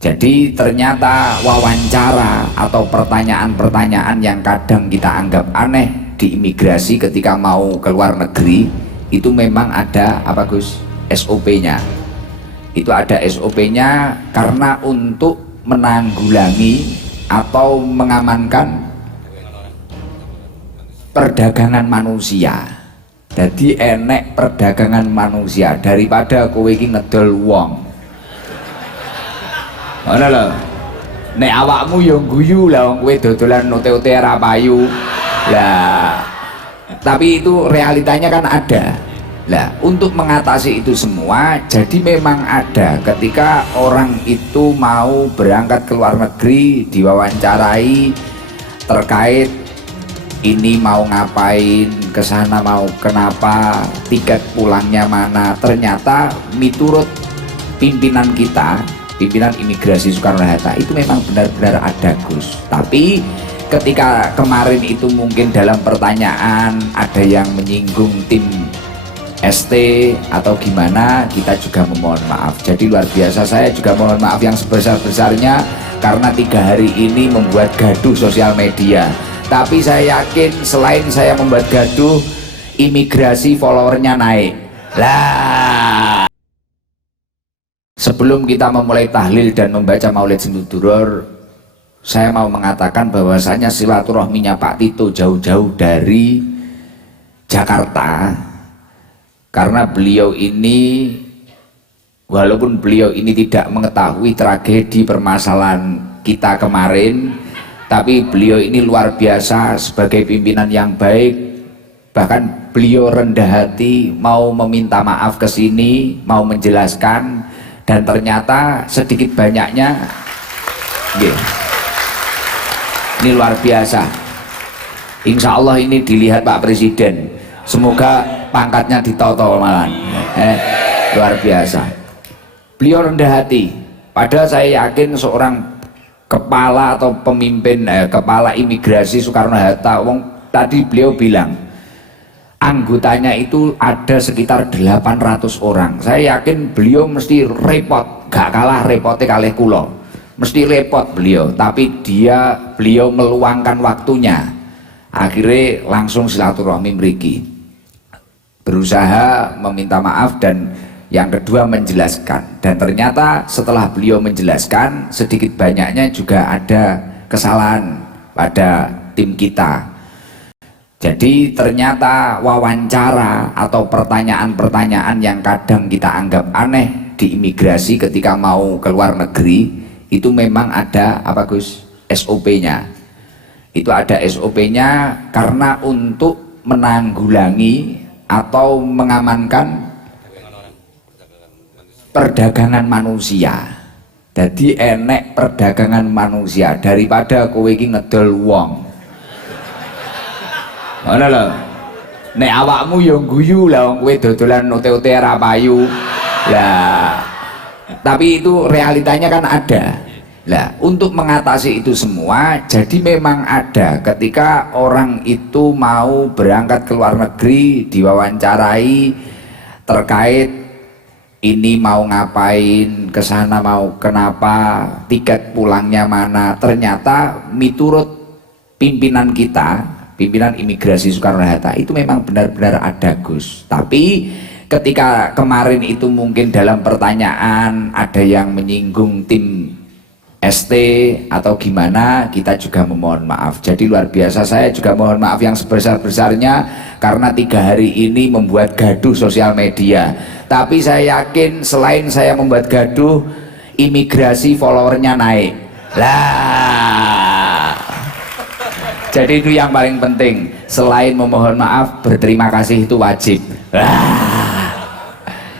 Jadi ternyata wawancara atau pertanyaan-pertanyaan yang kadang kita anggap aneh di imigrasi ketika mau ke luar negeri itu memang ada apa Gus? SOP-nya. Itu ada SOP-nya karena untuk menanggulangi atau mengamankan perdagangan manusia. Jadi enek perdagangan manusia daripada kowe iki ngedol wong. Ngono lho. Nek awakmu yo guyu lah wong kowe dodolan ote-ote ra payu. Lah, tapi itu realitanya kan ada. Lah, untuk mengatasi itu semua, jadi memang ada ketika orang itu mau berangkat ke luar negeri diwawancarai terkait ini mau ngapain, ke sana mau kenapa, tiket pulangnya mana. Ternyata miturut pimpinan kita, pimpinan imigrasi Soekarno-Hatta itu memang benar-benar ada Gus. Tapi ketika kemarin itu mungkin dalam pertanyaan ada yang menyinggung tim ST atau gimana, kita juga memohon maaf. Jadi luar biasa, saya juga mohon maaf yang sebesar-besarnya karena 3 hari ini membuat gaduh sosial media. Tapi saya yakin selain saya membuat gaduh, imigrasi followernya naik. Lah, sebelum kita memulai tahlil dan membaca Maulid Sinduduror, saya mau mengatakan bahwasanya silaturahminya Pak Tito jauh-jauh dari Jakarta, karena beliau ini, walaupun beliau ini tidak mengetahui tragedi permasalahan kita kemarin, tapi beliau ini luar biasa sebagai pimpinan yang baik. Bahkan beliau rendah hati mau meminta maaf ke sini, mau menjelaskan, dan ternyata sedikit banyaknya ini luar biasa. Insya Allah ini dilihat Pak Presiden, semoga pangkatnya ditoto malahan. Luar biasa, beliau rendah hati. Padahal saya yakin seorang kepala atau pemimpin kepala imigrasi Soekarno-Hatta, tadi beliau bilang anggotanya itu ada sekitar 800 orang. Saya yakin beliau mesti repot, gak kalah repotnya kalih kulo, mesti repot beliau. Tapi beliau meluangkan waktunya, akhirnya langsung silaturahmi mriki, berusaha meminta maaf dan yang kedua menjelaskan. Dan ternyata setelah beliau menjelaskan, sedikit banyaknya juga ada kesalahan pada tim kita. Jadi ternyata wawancara atau pertanyaan-pertanyaan yang kadang kita anggap aneh di imigrasi ketika mau ke luar negeri itu memang ada apa Gus? SOP-nya. Itu ada SOP-nya karena untuk menanggulangi atau mengamankan perdagangan manusia. Jadi enek perdagangan manusia daripada kowe iki ngedol wong. Ngono lho. Nek awakmu yo guyu lah wong kowe dodolan ote-ote ra payu. Lah, tapi itu realitanya kan ada. Lah, untuk mengatasi itu semua, jadi memang ada ketika orang itu mau berangkat ke luar negeri diwawancarai terkait ini mau ngapain, ke sana mau kenapa, tiket pulangnya mana. Ternyata miturut pimpinan kita, pimpinan imigrasi Soekarno-Hatta itu memang benar-benar ada Gus. Tapi ketika kemarin itu mungkin dalam pertanyaan ada yang menyinggung tim ST atau gimana, kita juga memohon maaf. Jadi luar biasa, saya juga mohon maaf yang sebesar-besarnya karena 3 hari ini membuat gaduh sosial media. Tapi saya yakin selain saya membuat gaduh, imigrasi followernya naik. Lah, jadi itu yang paling penting. Selain memohon maaf, berterima kasih itu wajib. Lah,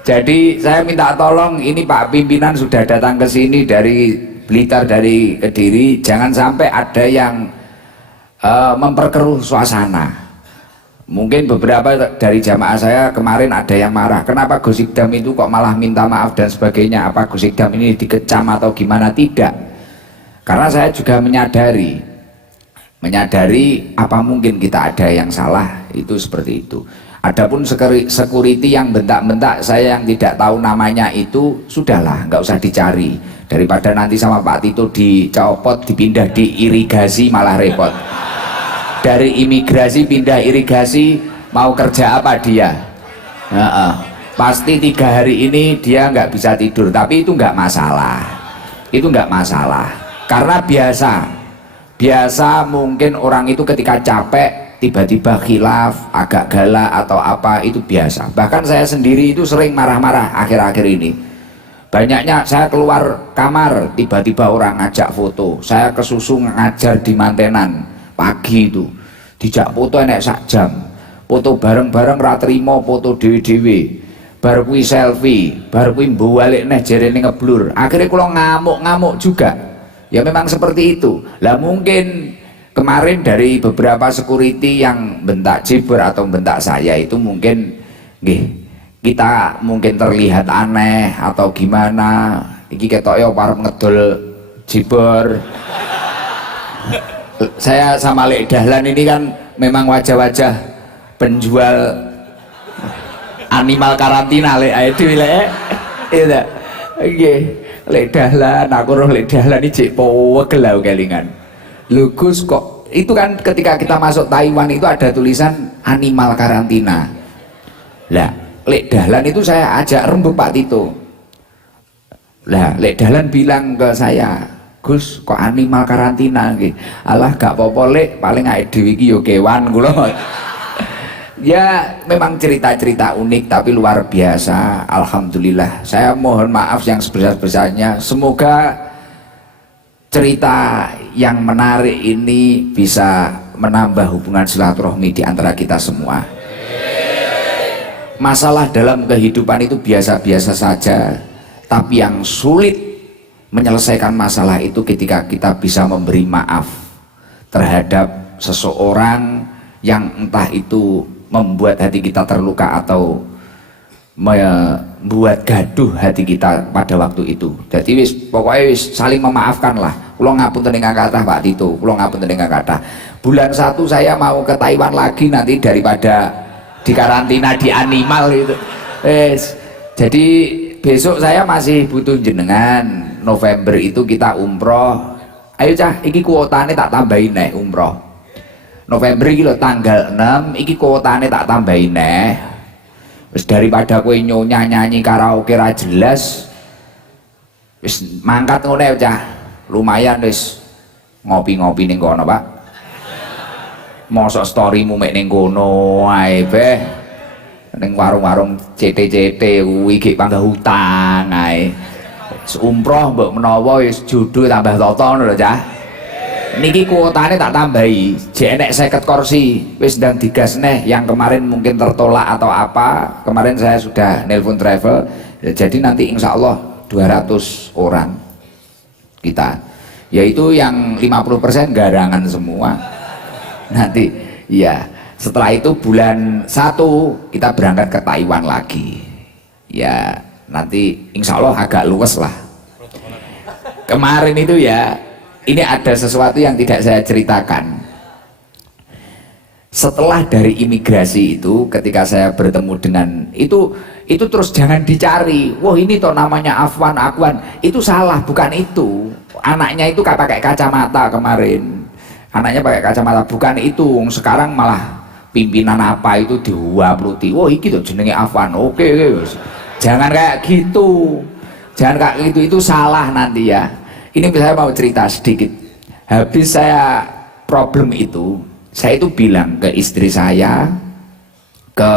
jadi saya minta tolong, ini Pak pimpinan sudah datang ke sini dari Blitar, dari Kediri, jangan sampai ada yang memperkeruh suasana. Mungkin beberapa dari jamaah saya kemarin ada yang marah, kenapa Gus Ikdam itu kok malah minta maaf dan sebagainya, apa Gus Ikdam ini dikecam atau gimana. Tidak, karena saya juga menyadari apa mungkin kita ada yang salah, itu seperti itu. Adapun security yang bentak-bentak saya yang tidak tahu namanya itu, sudahlah, nggak usah dicari. Daripada nanti sama Pak Tito dicopot, dipindah di irigasi malah repot. Dari imigrasi pindah irigasi, mau kerja apa dia? Pasti 3 hari ini dia nggak bisa tidur, tapi itu nggak masalah. Itu nggak masalah, karena biasa mungkin orang itu ketika capek tiba-tiba khilaf, agak galak atau apa, itu biasa. Bahkan saya sendiri itu sering marah-marah akhir-akhir ini. Banyaknya saya keluar kamar, tiba-tiba orang ngajak foto. Saya kesusu ngajar di Mantenan pagi itu, dijak foto enek sak jam, foto bareng-bareng ra trimo, foto dewe-dewe, bar kuwi selfie, bar kuwi mbalik neh jerene ngeblur. Akhirnya kula ngamuk-ngamuk juga. Ya memang seperti itu. Lah mungkin kemarin dari beberapa security yang bentak Jiber atau bentak saya itu mungkin kita mungkin terlihat aneh atau gimana. Iki ketoknya parep ngedol Jiber. Saya sama Lek Dahlan ini kan memang wajah-wajah penjual animal karantina Lek itu Lek. Iya. Nggih, Lek Dahlan, aku roh Lek Dahlan iki jek powegel kelingan. Lugus kok itu kan ketika kita masuk Taiwan itu ada tulisan animal karantina. Lah Lek Dahlan itu saya ajak rembuk Pak Tito. Lah Lek Dahlan bilang ke saya, Gus kok animal karantina nggih. Alah gak apa-apa Lek, paling awake dhewe iki yo kewan kula. Ya memang cerita-cerita unik tapi luar biasa. Alhamdulillah, saya mohon maaf yang sebesar-besarnya. Semoga cerita yang menarik ini bisa menambah hubungan silaturahmi di antara kita semua. Masalah dalam kehidupan itu biasa-biasa saja, tapi yang sulit menyelesaikan masalah itu ketika kita bisa memberi maaf terhadap seseorang yang entah itu membuat hati kita terluka atau membuat gaduh hati kita pada waktu itu. Jadi wis pokoknya wis saling memaafkan lah. Kula ngapunten ingkang kathah Pak Tito, kula ngapunten ingkang kathah. Bulan 1 saya mau ke Taiwan lagi nanti daripada di karantina di animal itu. Jadi besok saya masih butuh jenengan. November itu kita umroh. Ayo cah, iki kuotane tak tambahin nih umroh. November iki lho tanggal 6, iki kuotane tak tambahin nih. Wis daripada kowe nyonya nyanyi karaoke ra jelas, wis mangkat ngono ya cah. Lumayan wis ngopi-ngopi ning kono, Pak. Mosok storymu mek ning kono ae beh. Ning warung-warung CT-CT kuwi gek panggah hutang ae. Umroh mbok menawa wis jodoh tambah toto ngono lho, Cah. Niki kuotane tak tambahi, jek enek 50 kursi wis ndang digas neh, yang kemarin mungkin tertolak atau apa. Kemarin saya sudah nelpon travel, jadi nanti insya Allah 200 orang kita, yaitu yang 50% garangan semua. Nanti ya setelah itu bulan 1 kita berangkat ke Taiwan lagi. Ya nanti insya Allah agak luwes lah. Kemarin itu ya, ini ada sesuatu yang tidak saya ceritakan. Setelah dari imigrasi itu, ketika saya bertemu dengan itu terus jangan dicari. Wah ini toh namanya Afwan, Akwan. Itu salah, bukan itu. Anaknya itu pakai kacamata kemarin. Anaknya pakai kacamata, bukan itu. Sekarang malah pimpinan apa itu diwapluti. Wah iki tuh jenenge Afwan. Oke. Jangan kayak gitu. Jangan kayak gitu, itu salah nanti ya. Ini saya mau cerita sedikit. Habis saya problem itu, saya itu bilang ke istri saya, ke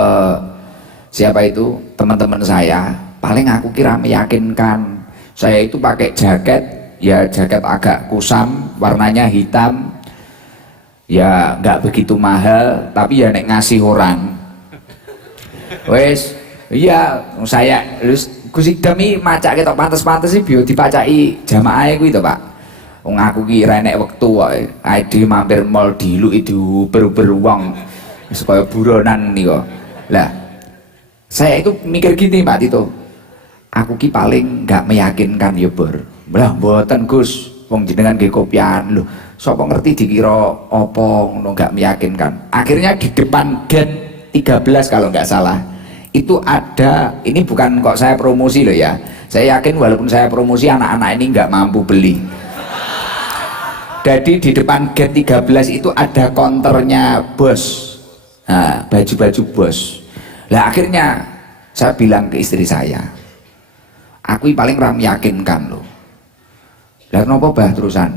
siapa itu, teman-teman saya, paling aku kira meyakinkan. Saya itu pakai jaket, ya jaket agak kusam, warnanya hitam, ya nggak begitu mahal, tapi ya nek ngasih orang. Wes, iya saya Gus Idami macak ketok pantes-pantes sih biar dipacai jamaah kuwi to, Pak. Wong aku ki ra enek wektu kok. Ae mampir mall diluk itu beru-beru wong. Wis kaya buronan niku. Lah, saya itu mikir gini Pak Tito. Aku ki paling enggak meyakinkan ya, Bur. Lah mboten Gus, wong jenengan nggih kopian lho. Sapa ngerti dikira apa ngono enggak meyakinkan. Akhirnya di depan gate 13 kalau nggak salah itu ada, ini bukan kok saya promosi loh ya, saya yakin walaupun saya promosi anak-anak ini nggak mampu beli. Jadi di depan gate 13 itu ada konternya Bos, nah, baju-baju Bos. Lah akhirnya saya bilang ke istri saya, aku paling ram yakinkan loh. Lah kenapa bah terusan?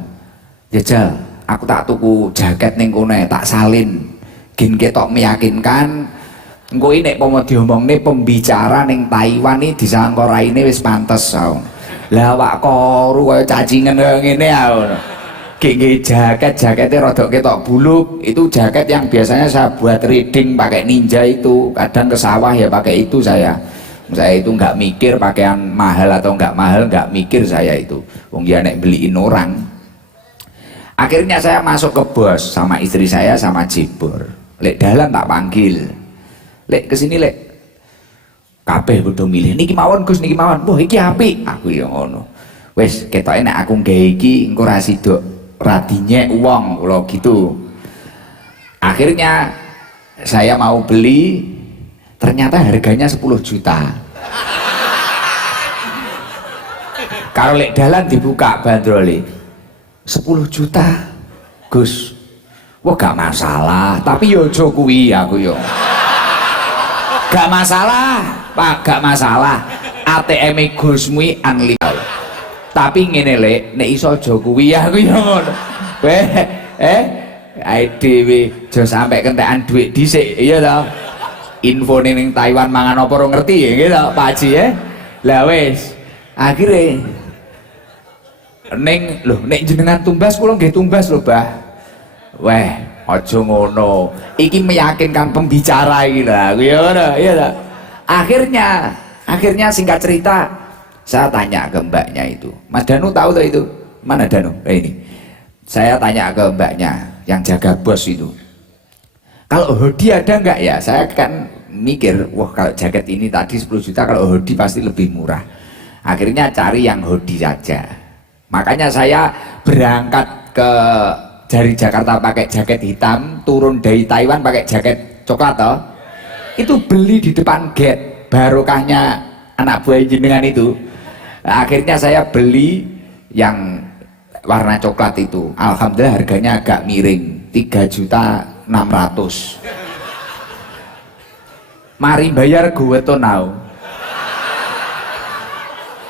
Jajal, aku tak tuku jaket ning kono tak salin. Gin ketok meyakinkan. Engko iki nek pomo diomongne pembicara ning Taiwan iki disangka raine wis pantes. Lah awak koru kaya cacingen ngene ya ngono. Gek jaketnya rada ketok buluk, itu jaket yang biasanya saya buat reading pakai ninja itu, kadang ke sawah ya pakai itu saya itu nggak mikir pakaian mahal atau nggak mahal, nggak mikir saya itu, wong ya nek beliin orang. Akhirnya saya masuk ke Bos sama istri saya sama Jibor, lek dalan tak panggil, lek kesini lek kabeh kudu milih niki mawon Gus, niki mawon, wah iki apik, aku ya ngono, wes ketoke nek aku nggawe iki engko ra sidok radinya uang kalau gitu. Akhirnya saya mau beli, ternyata harganya 10 juta. Kalau lek dalan dibuka bandrole 10 juta Gus, wah gak masalah, tapi yo aja kuwi aku yo gak masalah Pak, gak masalah, ATM Gusmu unlimited. Tapi ngene lek nek iso aja kuwi aku ya ngono. Ae dhewe aja sampe kentekan dhuwit dhisik iya to. Infone ning Taiwan mangan apa ora ngerti ya gitu Pak Haji ya. Lah wis akhire ning lho nek jenengan tumbas kula nggih tumbas lho Bah. Weh aja ngono. Iki meyakinkan pembicara iki lho. Ya ngono iya to. Akhirnya singkat cerita saya tanya ke mbaknya itu, Mas Danu tahu tuh itu, mana Danu? Ini saya tanya ke mbaknya yang jaga Bos itu, kalau hoodie ada nggak ya? Saya kan mikir, wah kalau jaket ini tadi 10 juta, kalau hoodie pasti lebih murah. Akhirnya cari yang hoodie saja. Makanya saya berangkat dari Jakarta pakai jaket hitam, turun dari Taiwan pakai jaket coklat toh. Itu beli di depan gate, barokahnya anak buah jenengan itu. Akhirnya saya beli yang warna coklat itu, alhamdulillah harganya agak miring, 3.600.000. Mari bayar gue tuh now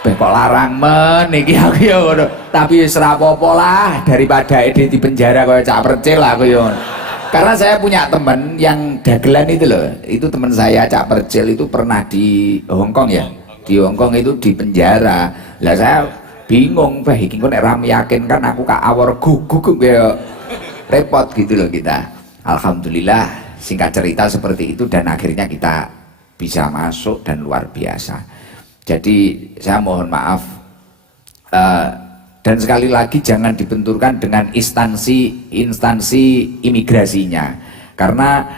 kok larang men iki aku ya ngono, tapi wis ora apa-apa lah daripada ide di penjara kaya Cak Percil aku ya. Karena saya punya teman yang dagelan itu loh, itu teman saya Cak Percil itu pernah di Hongkong ya. Di Hongkong itu di penjara. Lah saya bingung, bah iki kok nek ra meyakinkan aku kak awor guguk ya repot gitu loh kita. Alhamdulillah singkat cerita seperti itu dan akhirnya kita bisa masuk dan luar biasa. Jadi saya mohon maaf dan sekali lagi jangan dibenturkan dengan instansi imigrasinya, karena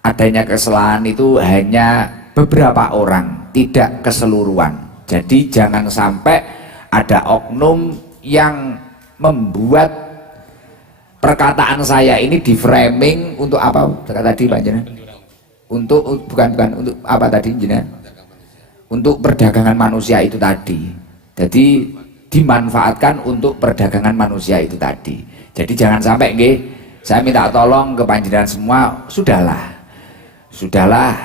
adanya kesalahan itu hanya beberapa orang, tidak keseluruhan. Jadi jangan sampai ada oknum yang membuat perkataan saya ini di framing untuk apa tadi Pak Jenengan? Untuk bukan untuk apa tadi Jenengan? Untuk perdagangan manusia itu tadi. Jadi dimanfaatkan untuk perdagangan manusia itu tadi. Jadi jangan sampai nggih, saya minta tolong ke panjenengan semua, sudahlah,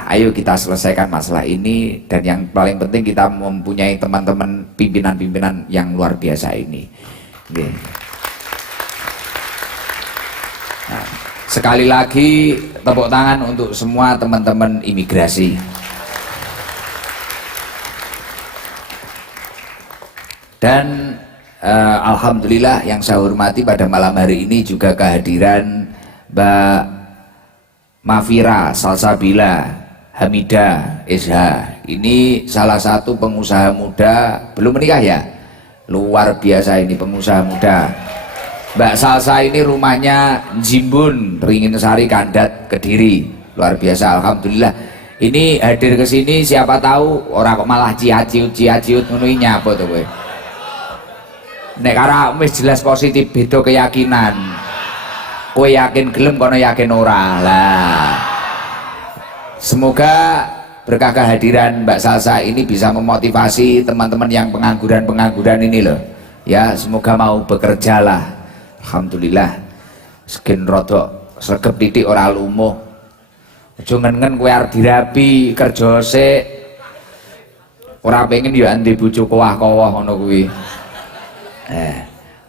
ayo kita selesaikan masalah ini, dan yang paling penting kita mempunyai teman-teman pimpinan-pimpinan yang luar biasa ini. Nggih. Nah, sekali lagi tepuk tangan untuk semua teman-teman imigrasi. Dan alhamdulillah yang saya hormati pada malam hari ini juga kehadiran Mbak Mafira Salsabila Hamidah SH. Ini salah satu pengusaha muda, belum menikah ya, luar biasa ini pengusaha muda. Mbak Salsa ini rumahnya Jimbun, Ringin Sari, Kandat, Kediri, luar biasa. Alhamdulillah ini hadir ke sini, siapa tahu orang kok malah ciaciut menuhi nyapa tuh gue. Nek karena wis jelas positif, beda keyakinan. Kowe yakin gelem kono yakin ora lah. Semoga berkah kehadiran Mbak Salsa ini bisa memotivasi teman-teman yang pengangguran ini loh ya, semoga mau bekerja lah. Alhamdulillah segen rodok sregep titik ora lumuh, aja ngen-ngen kowe arep dirabi kerja sik ora pengen ya ande bojo kowah-kowah ngono kuwi.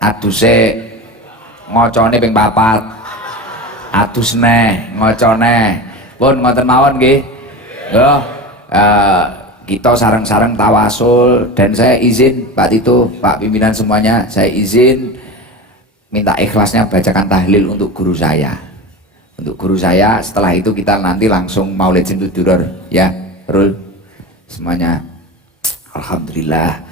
Aduse ngocone ping 4, adus neh ngocone pun ngoten mawon nggih. Yo kita sareng-sareng tawasul, dan saya izin Pak Tito, Pak pimpinan semuanya, saya izin minta ikhlasnya bacakan tahlil untuk guru saya. Untuk guru saya, setelah itu kita nanti langsung maulid Simtud Duror ya, Rul semuanya. Alhamdulillah.